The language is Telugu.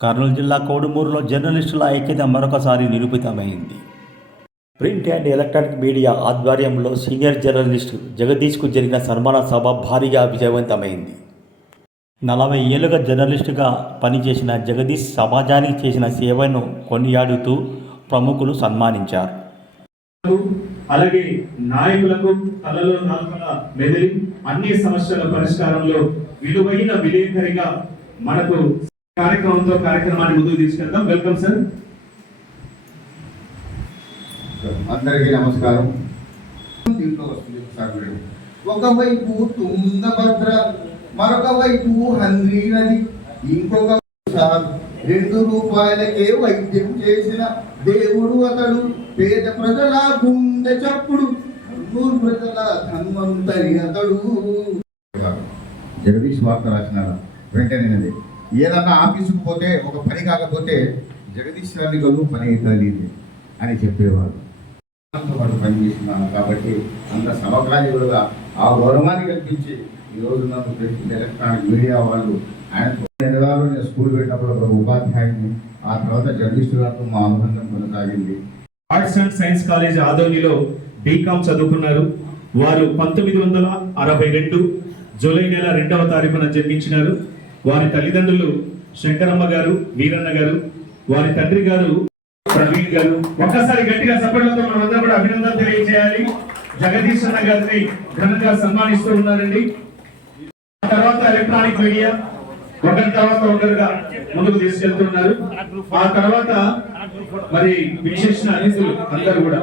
కర్నూలు జిల్లా కోడుమూరులో జర్నలిస్టుల ఐక్యత మరొకసారి నిరూపితమైంది. ప్రింట్ అండ్ ఎలక్ట్రానిక్ మీడియా ఆధ్వర్యంలో సీనియర్ జర్నలిస్టు జగదీష్కు జరిగిన సన్మాన సభ భారీగా విజయవంతమైంది. 40 ఏళ్లుగా జర్నలిస్టుగా పనిచేసిన జగదీష్ సమాజానికి చేసిన సేవను కొనియాడుతూ ప్రముఖులు సన్మానించారు. అలాగే నాయకులకు కళలో నాలుకల మెదిలి అన్ని సమస్యల పరిష్కారంలో విలువైన విలేకరిగా మనకు కార్యక్రమాన్ని ముందుకు తీసుకెళ్తాం. Welcome sir. అందరికీ నమస్కారం. ఒకవైపు తుంగభద్ర, మరొక వైపు హంద్రీ నది, ఇంకొక 2 రూపాయలకే వైద్యం చేసిన దేవుడు అతడు. పేద ప్రజల గుండె చప్పుడు, ఊరు ప్రజల ధన్వంతరి అతడు. జగదీష్ వార్త రాసిన వెంటనే ఏదన్నా ఆఫీసుకు పోతే ఒక పని కాకపోతే జగదీష్ గారిని గలు పని అవుతుంది అని చెప్పేవారు. పనిచేస్తున్నాను కాబట్టి అంత సమగ్రాన్ని ఆ గౌరవాన్ని కల్పించి ఈరోజు నన్ను ప్రింట్ ఎలక్ట్రానిక్ మీడియా వాళ్ళు ఆయన స్కూల్ పెట్టినప్పుడు ఒక ఉపాధ్యాయుని, ఆ తర్వాత జర్నలిస్టు గారితో మా అనుబంధం కొనసాగింది. ఆర్ట్స్ అండ్ సైన్స్ కాలేజ్ ఆదోనిలో బీకామ్ చదువుకున్నారు. వారు 1962 జూలై నెల 2వ తారీఖున జన్మించినారు. వారి తల్లిదండ్రులు శంకరమ్మ గారు, వీరన్న గారు. వారి తండ్రి గారు ప్రవీణ్ గారు. ఒక్కసారి గట్టిగా సపోర్ట్లతో మనందరం కూడా అభినందనలు తెలియజేయాలి. జగదీష్ అన్న గారిని ఘనంగా సన్మానిస్తూ ఉన్నారండి. ఆ తర్వాత ఎలక్ట్రానిక్ మీడియా ఒకరి తర్వాత ఒకరుగా ముందుకు తీసుకెళ్తున్నారు. ఆ తర్వాత మరి విశేష అతిథులు అందరూ కూడా